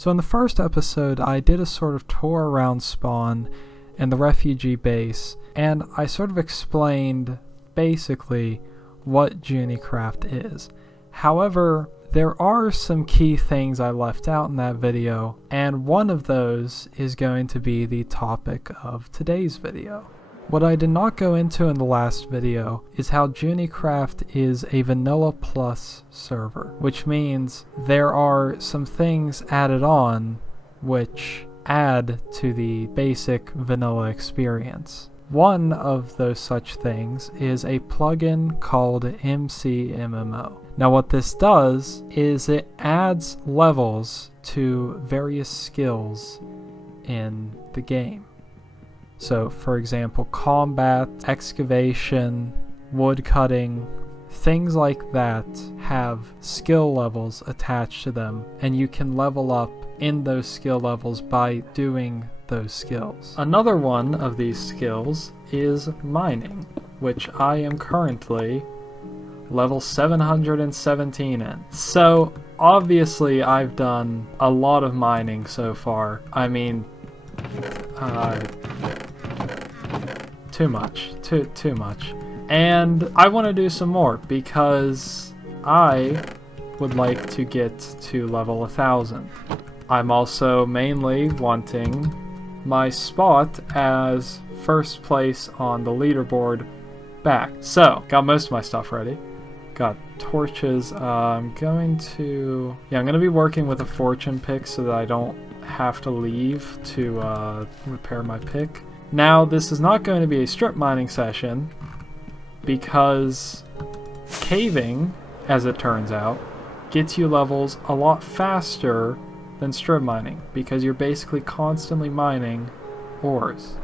So in the first episode, I did a sort of tour around Spawn and the refugee base, and I sort of explained basically what Junicraft is. However, there are some key things I left out in that video, and one of those is going to be the topic of today's video. What I did not go into in the last video is how Junicraft is a vanilla plus server, which means there are some things added on which add to the basic vanilla experience. One of those such things is a plugin called MCMMO. Now what this does is it adds levels to various skills in the game. So for example, combat, excavation, wood cutting, things like that have skill levels attached to them, and you can level up in those skill levels by doing those skills. Another one of these skills is mining, which I am currently level 717 in. So obviously I've done a lot of mining so far. I mean, too much. And I want to do some more because I would like to get to level 1000. I'm also mainly wanting my spot as first place on the leaderboard back. So, got most of my stuff ready. Got torches. I'm going to be working with a fortune pick so that I don't have to leave to repair my pick. Now, this is not going to be a strip mining session because caving, as it turns out, gets you levels a lot faster than strip mining because you're basically constantly mining ores.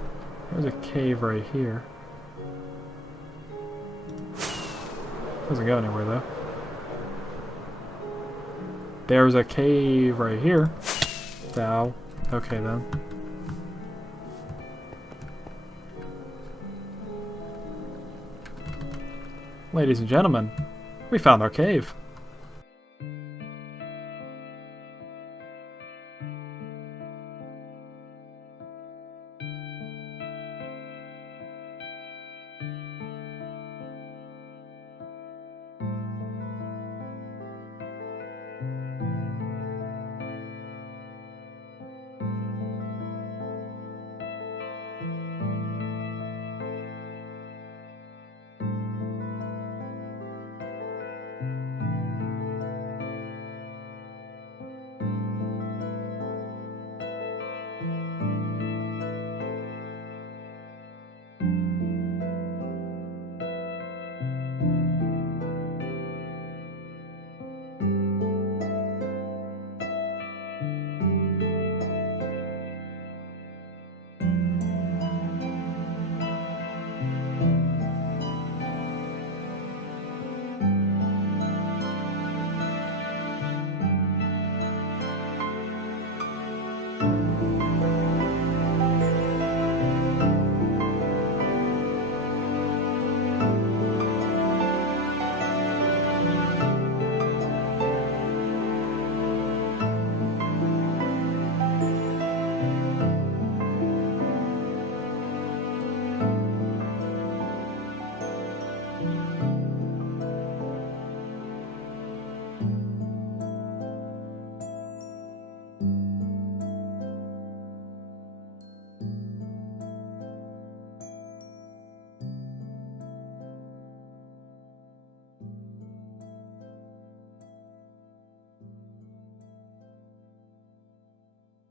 There's a cave right here. Doesn't go anywhere though. There's a cave right here. Ow. Okay then. Ladies and gentlemen, we found our cave.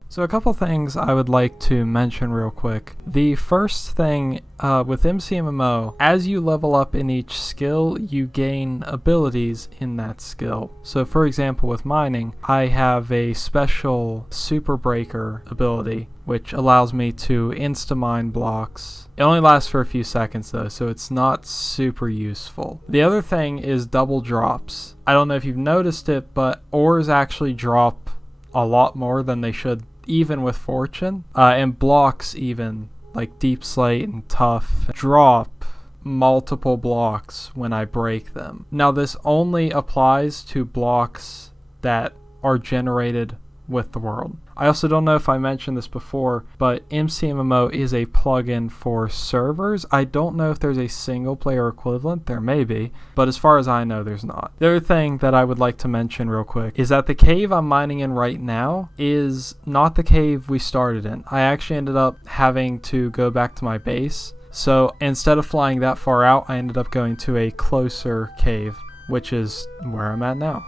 So a couple things I would like to mention real quick. The first thing with MCMMO, as you level up in each skill, you gain abilities in that skill. So for example with mining, I have a special super breaker ability which allows me to insta-mine blocks. It only lasts for a few seconds though, so it's not super useful. The other thing is double drops. I don't know if you've noticed it, but ores actually drop a lot more than they should, even with fortune, and blocks even, like deep slate and tough, drop multiple blocks when I break them. Now this only applies to blocks that are generated with the world. I also don't know if I mentioned this before, but MCMMO is a plugin for servers. I don't know if there's a single player equivalent. There may be, but as far as I know, there's not. The other thing that I would like to mention real quick is that the cave I'm mining in right now is not the cave we started in. I actually ended up having to go back to my base. So instead of flying that far out, I ended up going to a closer cave, which is where I'm at now.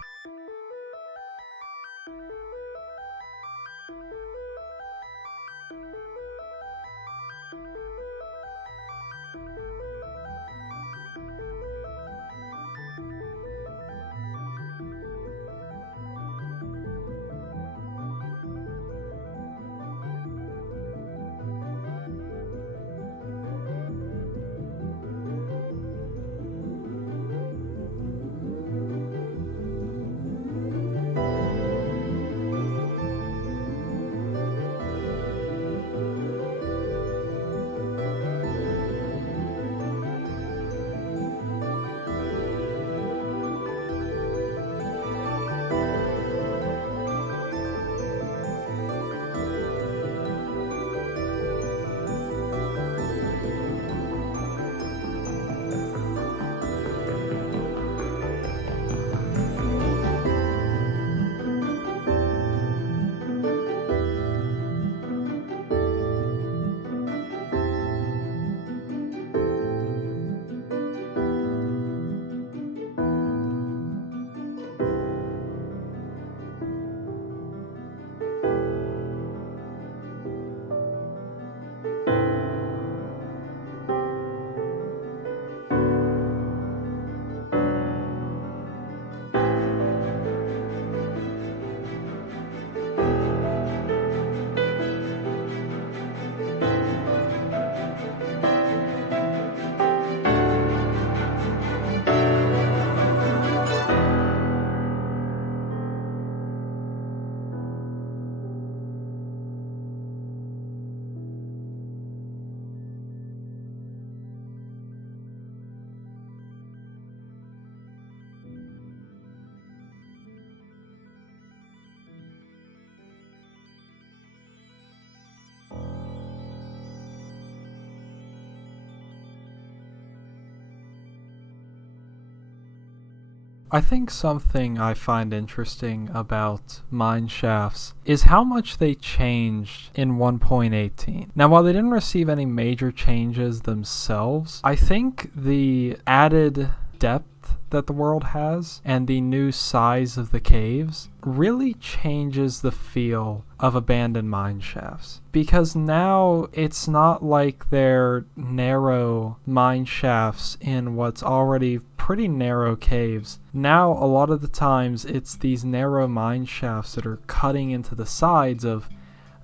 I think something I find interesting about mine shafts is how much they changed in 1.18. Now, while they didn't receive any major changes themselves, I think the added depth that the world has and the new size of the caves really changes the feel of abandoned mine shafts, because now it's not like they're narrow mine shafts in what's already pretty narrow caves. Now a lot of the times it's these narrow mine shafts that are cutting into the sides of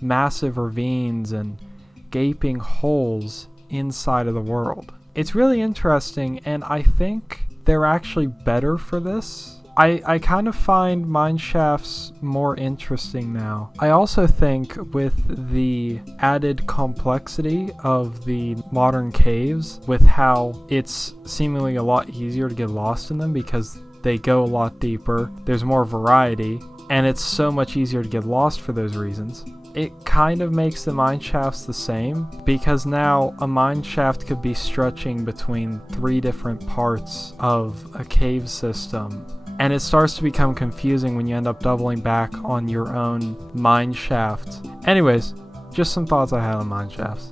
massive ravines and gaping holes inside of the world. It's really interesting, and I think they're actually better for this. I kind of find mine shafts more interesting now. I also think with the added complexity of the modern caves, with how it's seemingly a lot easier to get lost in them because they go a lot deeper, there's more variety, and it's so much easier to get lost for those reasons. It kind of makes the mine shafts the same, because now a mine shaft could be stretching between 3 different parts of a cave system, and it starts to become confusing when you end up doubling back on your own mine shaft. Anyways, just some thoughts I had on mine shafts.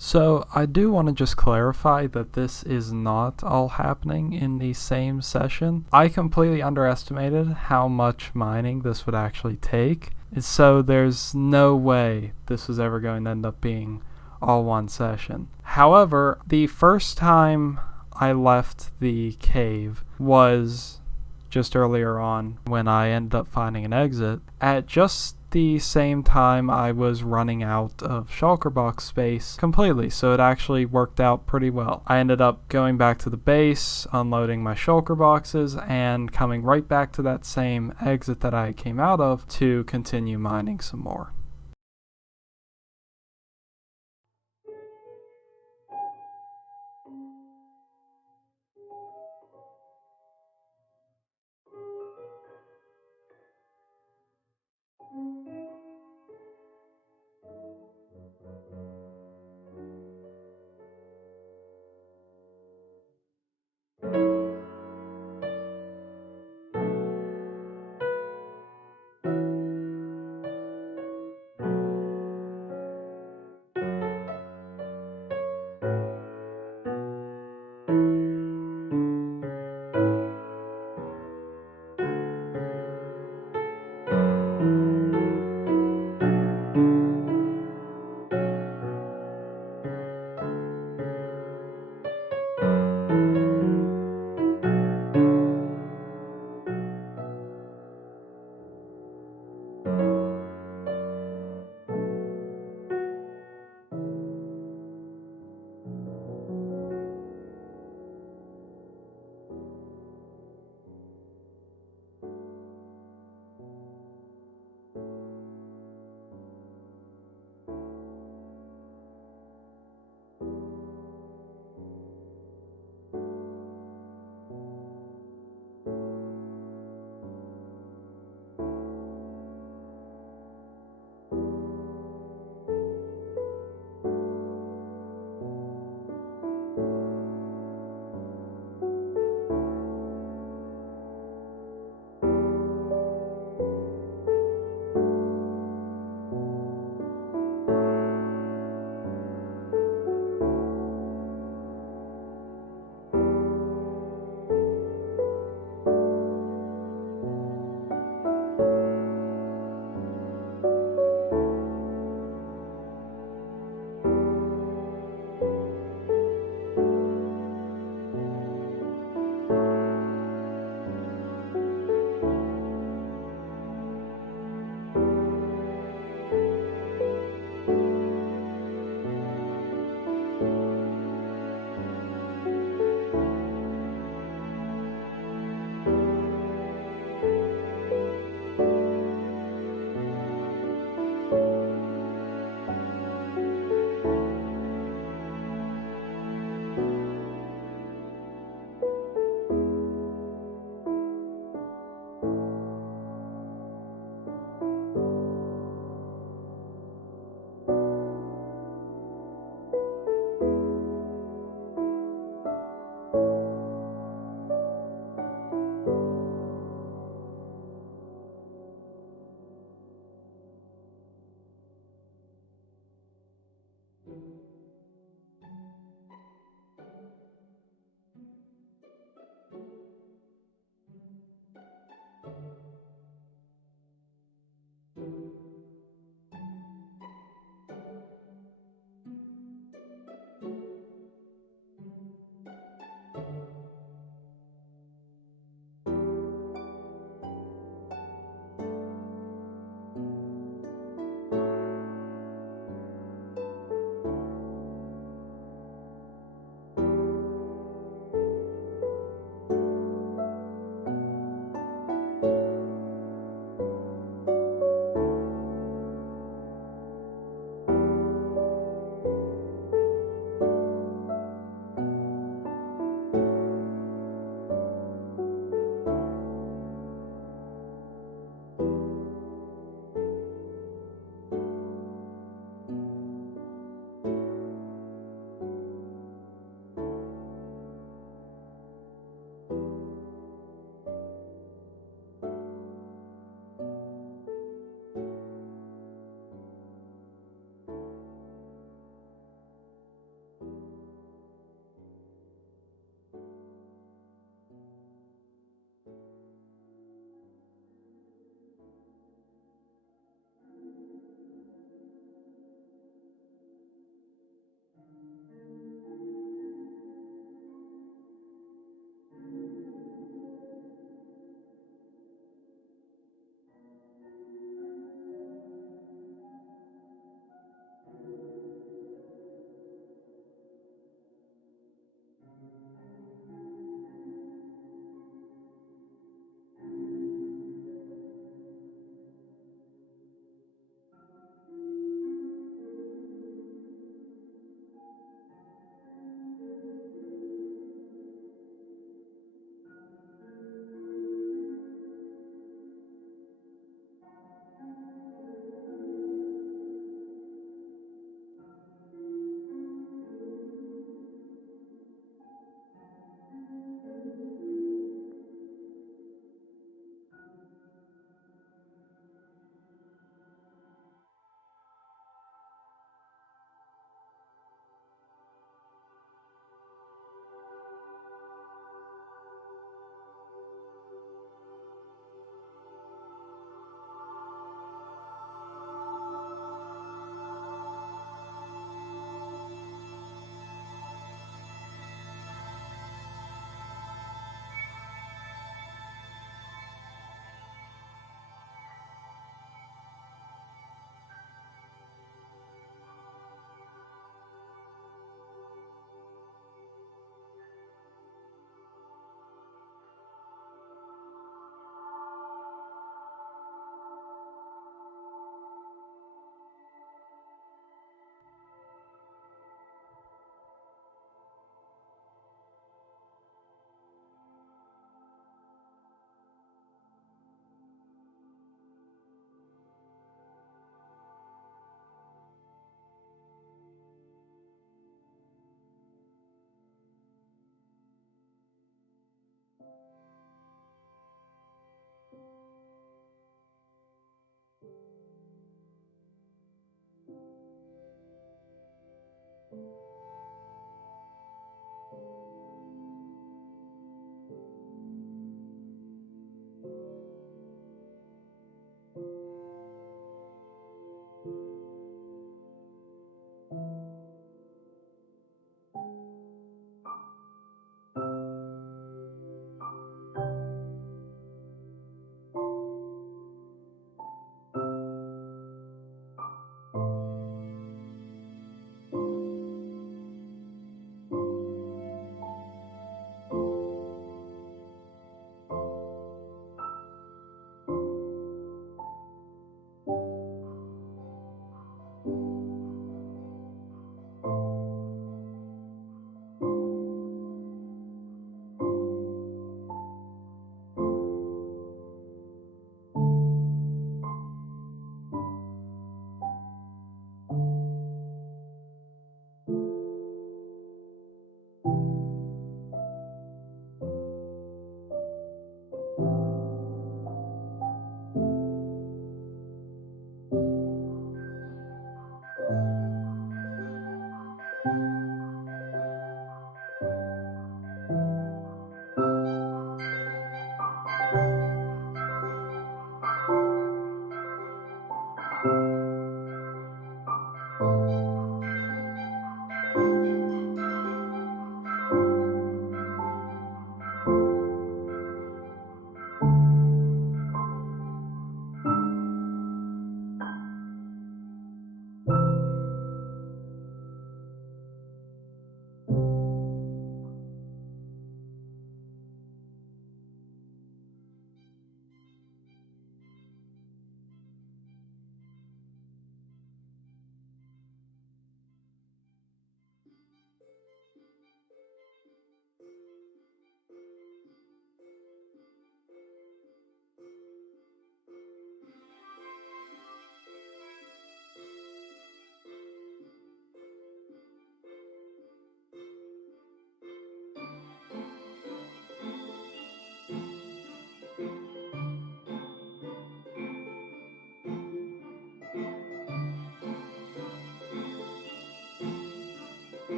So I do want to just clarify that this is not all happening in the same session. I completely underestimated how much mining this would actually take, so there's no way this was ever going to end up being all one session. However, the first time I left the cave was just earlier on when I ended up finding an exit. At just the same time I was running out of shulker box space completely, so it actually worked out pretty well. I ended up going back to the base, unloading my shulker boxes, and coming right back to that same exit that I came out of to continue mining some more.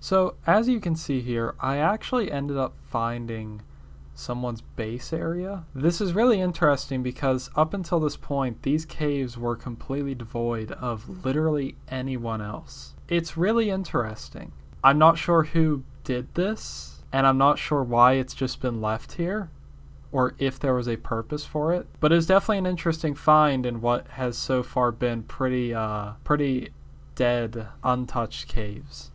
So as you can see here, I actually ended up finding someone's base area. This is really interesting because up until this point, these caves were completely devoid of literally anyone else. It's really interesting. I'm not sure who did this, and I'm not sure why it's just been left here, or if there was a purpose for it, but it's definitely an interesting find in what has so far been pretty dead, untouched caves.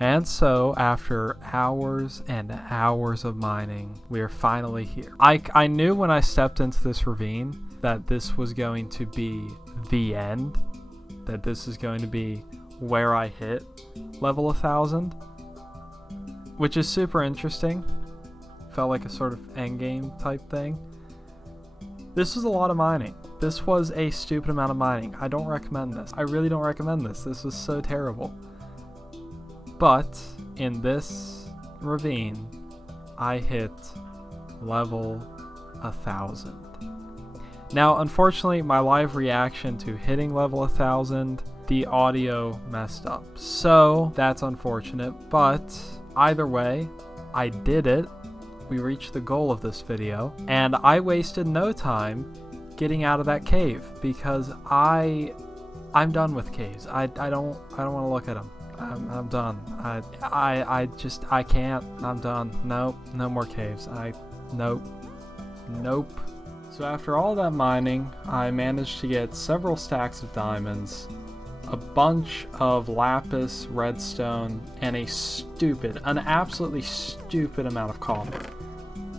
And so, after hours and hours of mining, we are finally here. I knew when I stepped into this ravine that this was going to be the end, that this is going to be where I hit level 1000, which is super interesting. Felt like a sort of endgame type thing. This was a lot of mining. This was a stupid amount of mining. I don't recommend this. I really don't recommend this. This was so terrible. But in this ravine, I hit level 1000. Now, unfortunately, my live reaction to hitting level 1000, the audio messed up. So that's unfortunate, but either way, I did it. We reached the goal of this video, and I wasted no time getting out of that cave because I'm done with caves. I don't want to look at them. I'm done. I can't. I'm done. Nope. No more caves. Nope. So after all that mining, I managed to get several stacks of diamonds, a bunch of lapis, redstone, and an absolutely stupid amount of copper.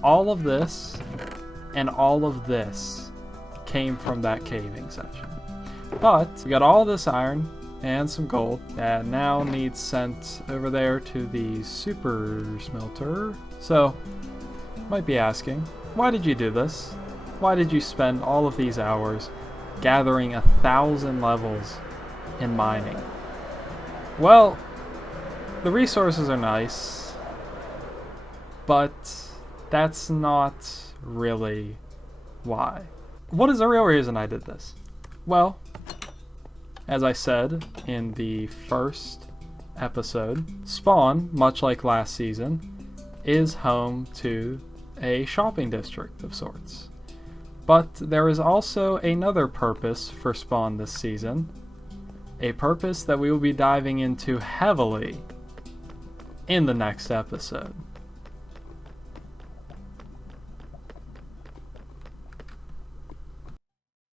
All of this and all of this came from that caving session. But we got all this iron and some gold that now needs sent over there to the super smelter. So, you might be asking, why did you do this? Why did you spend all of these hours gathering 1,000 levels in mining? Well, the resources are nice, but that's not really why. What is the real reason I did this? Well, as I said in the first episode, Spawn, much like last season, is home to a shopping district of sorts. But there is also another purpose for Spawn this season, a purpose that we will be diving into heavily in the next episode.